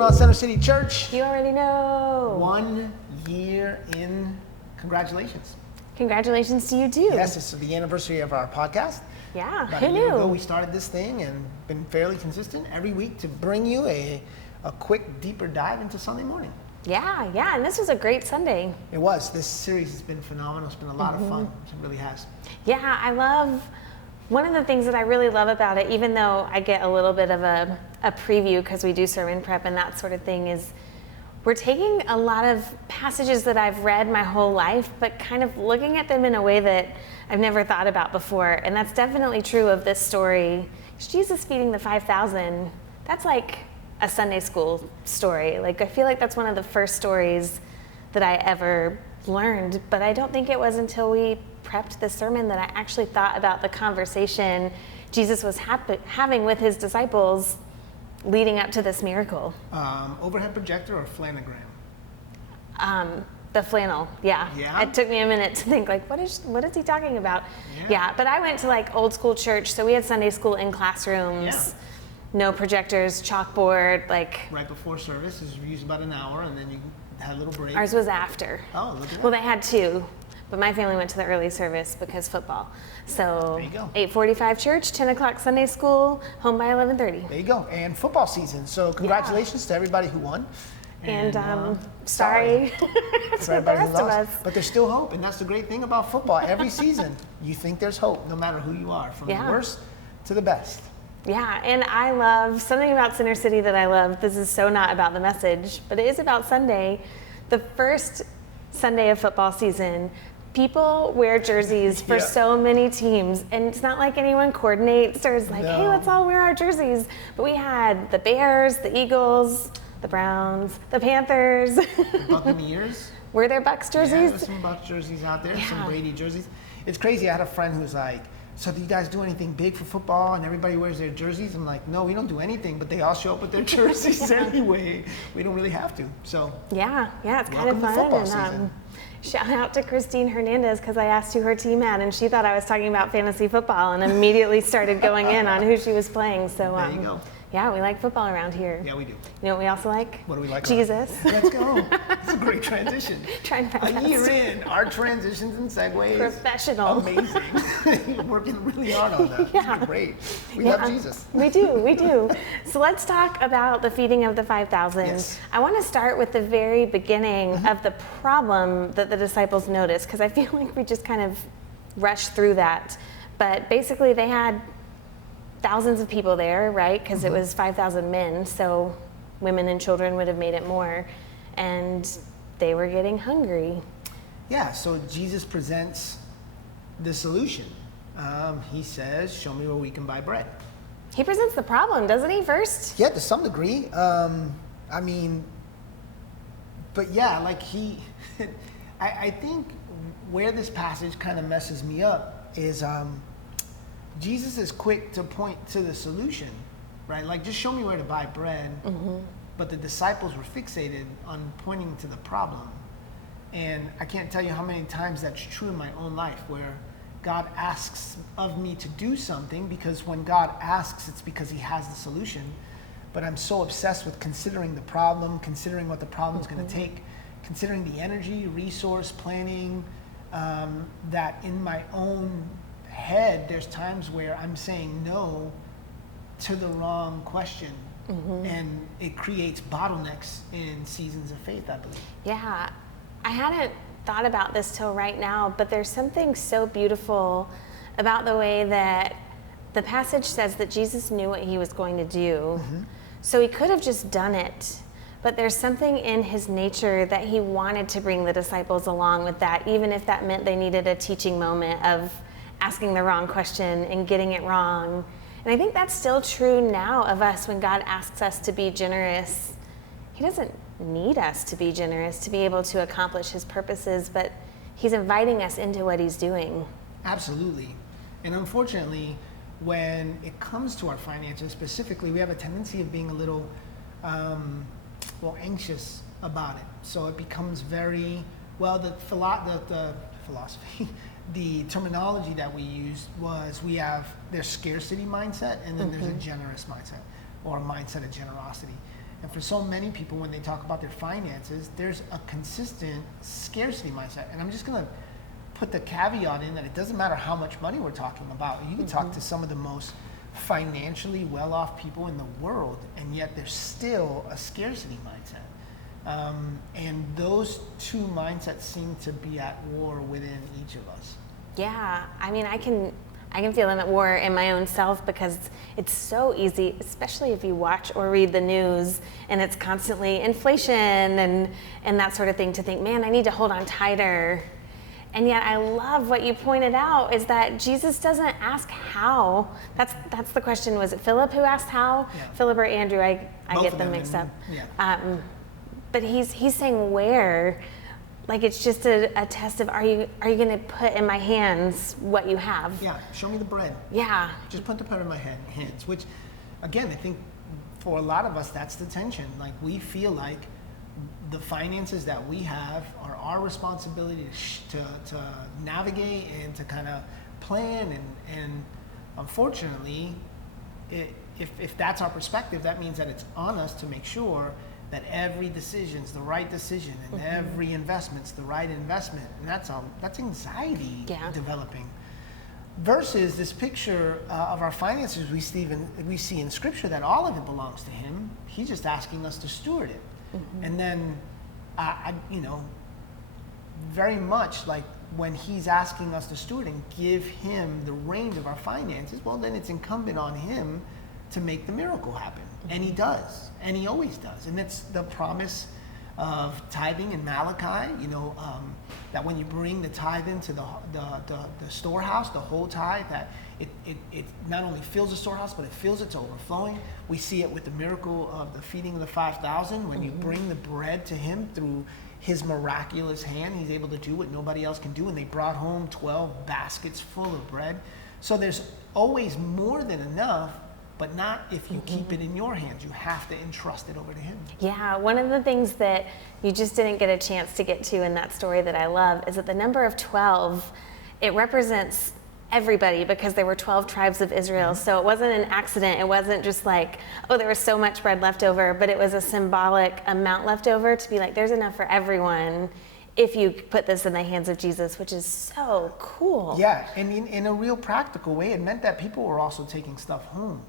going on, Center City Church? You already know. 1 year in. Congratulations. Congratulations to you too. Yes, it's the anniversary of our podcast. Yeah, About who a year ago, knew? we started this thing and been fairly consistent every week to bring you a quick, deeper dive into Sunday morning. Yeah, and this was a great Sunday. It was. This series has been phenomenal. It's been a lot of fun. It really has. Yeah, I love, one of the things that I really love about it, even though I get a little bit of a preview because we do sermon prep and that sort of thing, is we're taking a lot of passages that I've read my whole life, but kind of looking at them in a way that I've never thought about before. And that's definitely true of this story. Jesus feeding the 5,000, that's like a Sunday school story. Like, I feel like that's one of the first stories that I ever learned, but I don't think it was until we prepped the sermon that I actually thought about the conversation Jesus was having with his disciples leading up to this miracle. Overhead projector or flanogram? The flannel, yeah. Yeah? It took me a minute to think, like, what is he talking about? Yeah. But I went to like old school church, so we had Sunday school in classrooms. Yeah. No projectors, chalkboard, like. Right before service is used about an hour, and then you had a little break. Ours was after. Oh, look at that. Well, they had two, but my family went to the early service because football. So There you go. 8:45 church, 10 o'clock Sunday school, home by 11:30. There you go. And football season. So congratulations to everybody who won. And sorry for to the everybody who rest of lost. us. But there's still hope, and that's the great thing about football. Every season, you think there's hope, no matter who you are, from the Yeah. worst to the best. Yeah, and I love something about Center City that I love. This is so not about the message, but it is about Sunday. The first Sunday of football season, people wear jerseys for Yeah. so many teams, and it's not like anyone coordinates or is like, hey, No. let's all wear our jerseys. But we had the Bears, the Eagles, the Browns, the Panthers. Buccaneers. Were there Bucks Yeah, jerseys? there's some Bucs jerseys out there, some Yeah. Brady jerseys. It's crazy. I had a friend who's like, so do you guys do anything big for football? And everybody wears their jerseys. I'm like, no, we don't do anything, but they all show up with their jerseys anyway. We don't really have to. So Yeah, it's kind Welcome of to fun. football And season. shout out to Christine Hernandez because I asked who her team had, and she thought I was talking about fantasy football, and immediately started going in on who she was playing. So There you go. Yeah, we like football around here. yeah, we do. You know what we also like? What do we like? Jesus. Let's go. It's a great transition. Trying my A best. year in, our transitions and segues. Professional. Amazing. You're working really hard on that. Yeah. It's great. We Yeah, love Jesus. We do. So let's talk about the feeding of the 5,000. Yes. I want to start with the very beginning of the problem that the disciples noticed, because I feel like we just kind of rushed through that. But basically they had thousands of people there, right? Because it was 5,000 men, so women and children would have made it more. And they were getting hungry. Yeah, so Jesus presents the solution. He says, show me where we can buy bread. He presents the problem, doesn't he, first? Yeah, to some degree. I mean, but yeah, like I think where this passage kind of messes me up is Jesus is quick to point to the solution, right? Like, just show me where to buy bread. But the disciples were fixated on pointing to the problem. And I can't tell you how many times that's true in my own life, where God asks of me to do something, because when God asks, it's because he has the solution. But I'm so obsessed with considering the problem, considering what the problem is going to take, considering the energy, resource, planning, that in my own head, there's times where I'm saying no to the wrong question. And it creates bottlenecks in seasons of faith, I believe. Yeah, I hadn't thought about this till right now, but there's something so beautiful about the way that the passage says that Jesus knew what he was going to do. So he could have just done it, but there's something in his nature that he wanted to bring the disciples along with that, even if that meant they needed a teaching moment of asking the wrong question and getting it wrong. And I think that's still true now of us when God asks us to be generous. He doesn't need us to be generous to be able to accomplish his purposes, but he's inviting us into what he's doing. Absolutely. And unfortunately, when it comes to our finances specifically, we have a tendency of being a little anxious about it. So it becomes very, the philosophy, the terminology that we used was there's scarcity mindset, and then there's a generous mindset, or a mindset of generosity. And for so many people, when they talk about their finances, there's a consistent scarcity mindset. And I'm just going to put the caveat in that it doesn't matter how much money we're talking about. You can talk to some of the most financially well-off people in the world, and yet there's still a scarcity mindset. And those two mindsets seem to be at war within each of us. Yeah, I mean, I can feel them at war in my own self because it's so easy, especially if you watch or read the news and it's constantly inflation and that sort of thing, to think, man, I need to hold on tighter. And yet I love what you pointed out is that Jesus doesn't ask how. That's the question. Was it Philip who asked how? Yeah. Philip or Andrew? I Both get of them them, mixed up. yeah. But he's saying where. Like, it's just a test of, are you going to put in my hands what you have? Yeah, show me the bread. Yeah. Just put the bread in my hands, which, again, I think for a lot of us, that's the tension. Like, we feel like the finances that we have are our responsibility to navigate and to kind of plan. And unfortunately, if that's our perspective, that means that it's on us to make sure that every decision's the right decision and every investment's the right investment. And that's anxiety developing. Versus this picture of our finances we see in Scripture that all of it belongs to Him. He's just asking us to steward it. And then, very much like when He's asking us to steward and give Him the reins of our finances, well, then it's incumbent on Him to make the miracle happen. And He does, and He always does. And it's the promise of tithing in Malachi, that when you bring the tithe into the storehouse, the whole tithe, that it not only fills the storehouse, but it fills it to overflowing. We see it with the miracle of the feeding of the 5,000. When you bring the bread to Him through His miraculous hand, He's able to do what nobody else can do. And they brought home 12 baskets full of bread. So there's always more than enough, but not if you keep it in your hands. You have to entrust it over to Him. Yeah, one of the things that you just didn't get a chance to get to in that story that I love is that the number of 12, it represents everybody because there were 12 tribes of Israel. So it wasn't an accident. It wasn't just like, oh, there was so much bread left over, but it was a symbolic amount left over to be like, there's enough for everyone if you put this in the hands of Jesus, which is so cool. Yeah, and in a real practical way, it meant that people were also taking stuff home.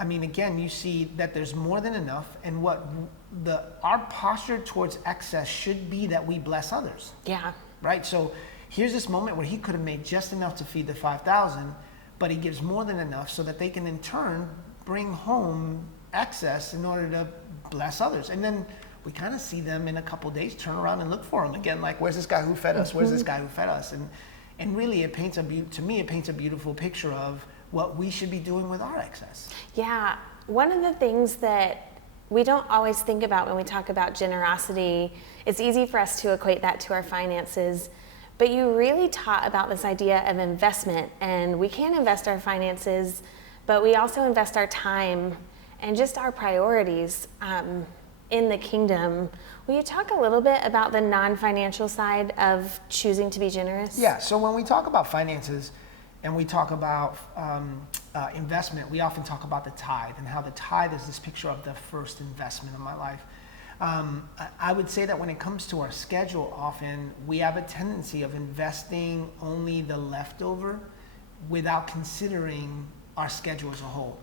Again, you see that there's more than enough, and our posture towards excess should be that we bless others. Yeah. Right? So here's this moment where He could have made just enough to feed the 5,000, but He gives more than enough so that they can in turn bring home excess in order to bless others. And then we kind of see them in a couple of days turn around and look for Him again, like, where's this guy who fed us? Where's this guy who fed us? And really, it paints a beautiful picture of what we should be doing with our excess. Yeah, one of the things that we don't always think about when we talk about generosity, it's easy for us to equate that to our finances, but you really taught about this idea of investment, and we can invest our finances, but we also invest our time and just our priorities in the kingdom. Will you talk a little bit about the non-financial side of choosing to be generous? Yeah, so when we talk about finances and we talk about investment, we often talk about the tithe and how the tithe is this picture of the first investment of my life. I would say that when it comes to our schedule, often we have a tendency of investing only the leftover without considering our schedule as a whole.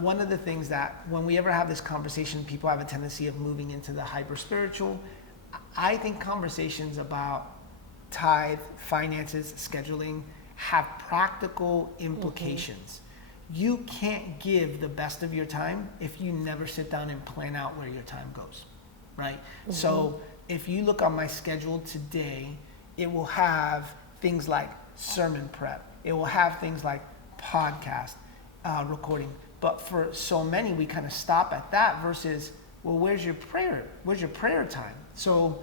One of the things that when we ever have this conversation, people have a tendency of moving into the hyper-spiritual. I think conversations about tithe, finances, scheduling have practical implications. You can't give the best of your time if you never sit down and plan out where your time goes, right? So if you look on my schedule today, it will have things like sermon prep. It will have things like podcast recording. But for so many, we kind of stop at that versus, well, where's your prayer? Where's your prayer time? So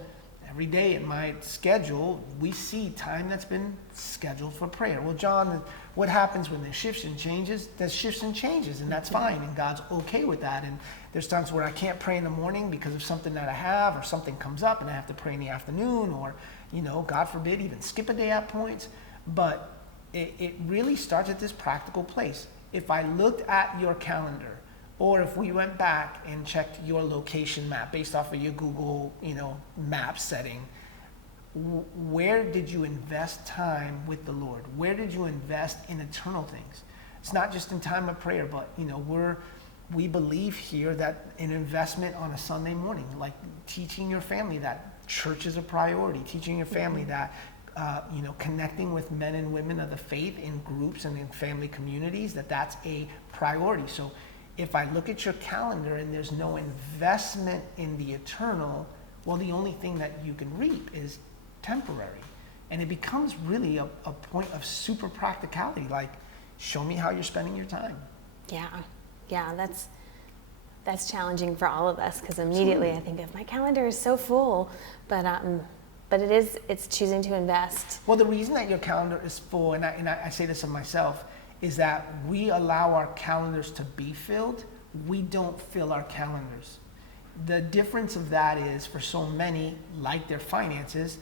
every day in my schedule, we see time that's been scheduled for prayer. Well, John, what happens when there's shifts and changes? There's shifts and changes, and that's fine, and God's okay with that. And there's times where I can't pray in the morning because of something that I have, or something comes up and I have to pray in the afternoon, or, God forbid, even skip a day at points. But it really starts at this practical place. If I looked at your calendar Or if we went back and checked your location map based off of your Google, map setting, where did you invest time with the Lord? Where did you invest in eternal things? It's not just in time of prayer, but we believe here that an investment on a Sunday morning, like teaching your family that church is a priority, teaching your family that connecting with men and women of the faith in groups and in family communities, that's a priority. So if I look at your calendar and there's no investment in the eternal, well, the only thing that you can reap is temporary. And it becomes really a point of super practicality, like, show me how you're spending your time. Yeah, that's challenging for all of us, because immediately I think of my calendar is so full, but it's choosing to invest. Well, the reason that your calendar is full, and I say this of myself, is that we allow our calendars to be filled. We don't fill our calendars. The difference of that is, for so many, like their finances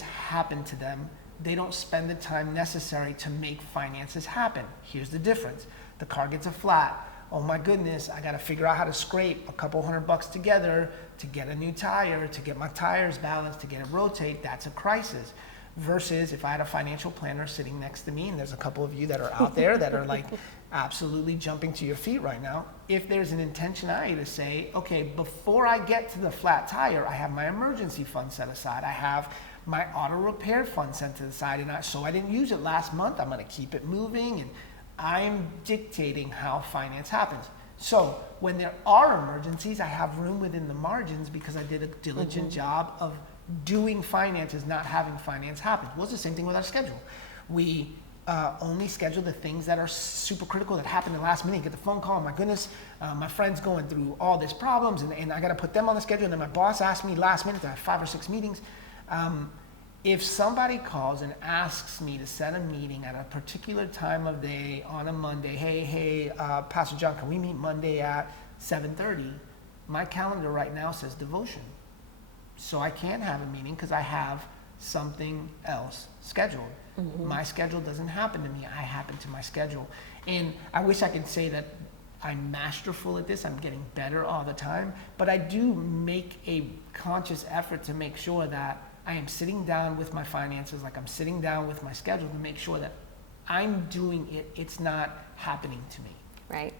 happen to them. They don't spend the time necessary to make finances happen. Here's the difference. The car gets a flat. Oh my goodness, I gotta figure out how to scrape a couple $100 together to get a new tire, to get my tires balanced, to get it rotate. That's a crisis. Versus if I had a financial planner sitting next to me, and there's a couple of you that are out there that are like absolutely jumping to your feet right now. If there's an intentionality to say, okay, before I get to the flat tire, I have my emergency fund set aside. I have my auto repair fund set to the side, and so I didn't use it last month. I'm gonna keep it moving, and I'm dictating how finance happens. So when there are emergencies, I have room within the margins because I did a diligent job of doing finances, not having finance happen. Well, it's the same thing with our schedule. We only schedule the things that are super critical that happen in the last minute. You get the phone call, my goodness, my friend's going through all these problems, and I gotta put them on the schedule, and then my boss asked me last minute to have 5 or 6 meetings. If somebody calls and asks me to set a meeting at a particular time of day on a Monday, hey, Pastor John, can we meet Monday at 7:30? My calendar right now says devotion. So I can't have a meeting because I have something else scheduled. My schedule doesn't happen to me. I happen to my schedule. And I wish I could say that I'm masterful at this. I'm getting better all the time. But I do make a conscious effort to make sure that I am sitting down with my finances, like I'm sitting down with my schedule, to make sure that I'm doing it. It's not happening to me. Right.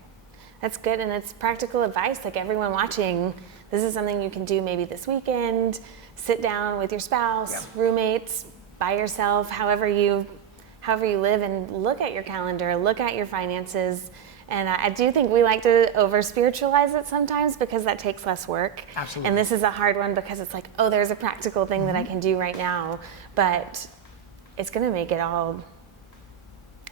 That's good, and it's practical advice. Like, everyone watching, this is something you can do maybe this weekend. Sit down with your spouse, roommates, by yourself, however you live, and look at your calendar, look at your finances. And I do think we like to over spiritualize it sometimes because that takes less work. Absolutely. And this is a hard one because it's like, oh, there's a practical thing that I can do right now, but it's going to make it all,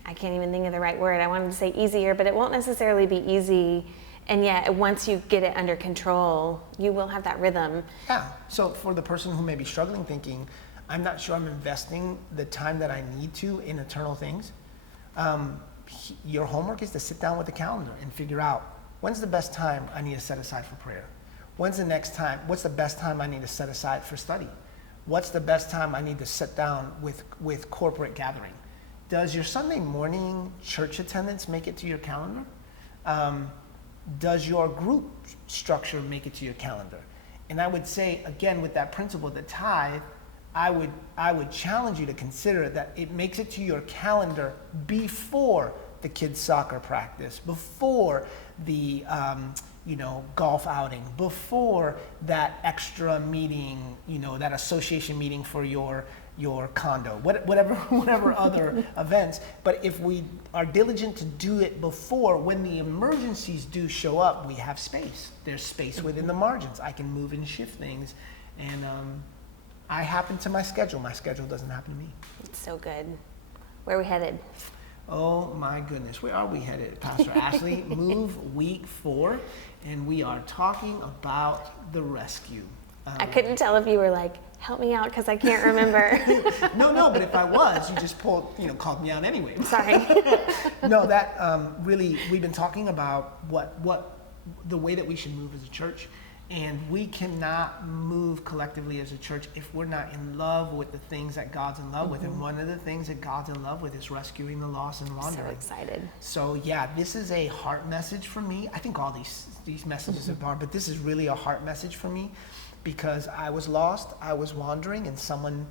I can't even think of the right word. I wanted to say easier, but it won't necessarily be easy. And yet, once you get it under control, you will have that rhythm. Yeah. So for the person who may be struggling, thinking, I'm not sure I'm investing the time that I need to in eternal things, your homework is to sit down with the calendar and figure out, when's the best time I need to set aside for prayer? What's the best time I need to set aside for study? What's the best time I need to sit down with corporate gathering? Does your Sunday morning church attendance make it to your calendar? Does your group structure make it to your calendar? And I would say, again, with that principle, the tithe, I would challenge you to consider that it makes it to your calendar before the kids' soccer practice, before the golf outing, before that extra meeting, that association meeting for your condo, whatever other events. But if we are diligent to do it before, when the emergencies do show up, we have space. There's space within the margins. I can move and shift things, and I happen to my schedule. My schedule doesn't happen to me. It's so good. Where are we headed? Oh my goodness, where are we headed, Pastor Ashley? Move week 4, and we are talking about the rescue. I couldn't tell if you were like, help me out because I can't remember. No, but if I was, you just called me out anyway. Sorry. No, that really, we've been talking about what the way that we should move as a church. And we cannot move collectively as a church if we're not in love with the things that God's in love with. And one of the things that God's in love with is rescuing the lost and So wandering. excited. So yeah, this is a heart message for me. I think all these messages are hard, but this is really a heart message for me because I was lost, I was wandering, and someone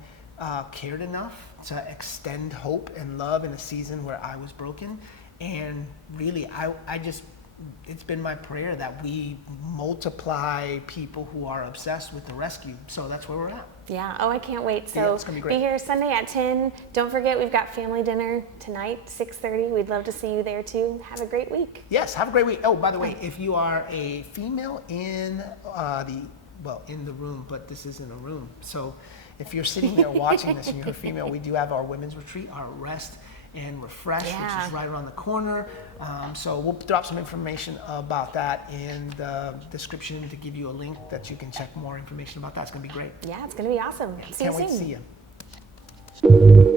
cared enough to extend hope and love in a season where I was broken. And really, I just, it's been my prayer that we multiply people who are obsessed with the rescue. So that's where we're at. Yeah. Oh, I can't wait. So Yeah, it's gonna be great. be here Sunday at 10. Don't forget, we've got family dinner tonight, 6:30. We'd love to see you there too. Have a great week. Yes, have a great week. Oh, by the way, if you are a female in in the room, but this isn't a room. So if you're sitting there watching this and you're a female, we do have our women's retreat, our Rest and Refresh, which Yeah. is right around the corner. So we'll drop some information about that in the description to give you a link that you can check more information about that. It's gonna be great. Yeah, it's going to be awesome. See you Can't wait soon. to see you.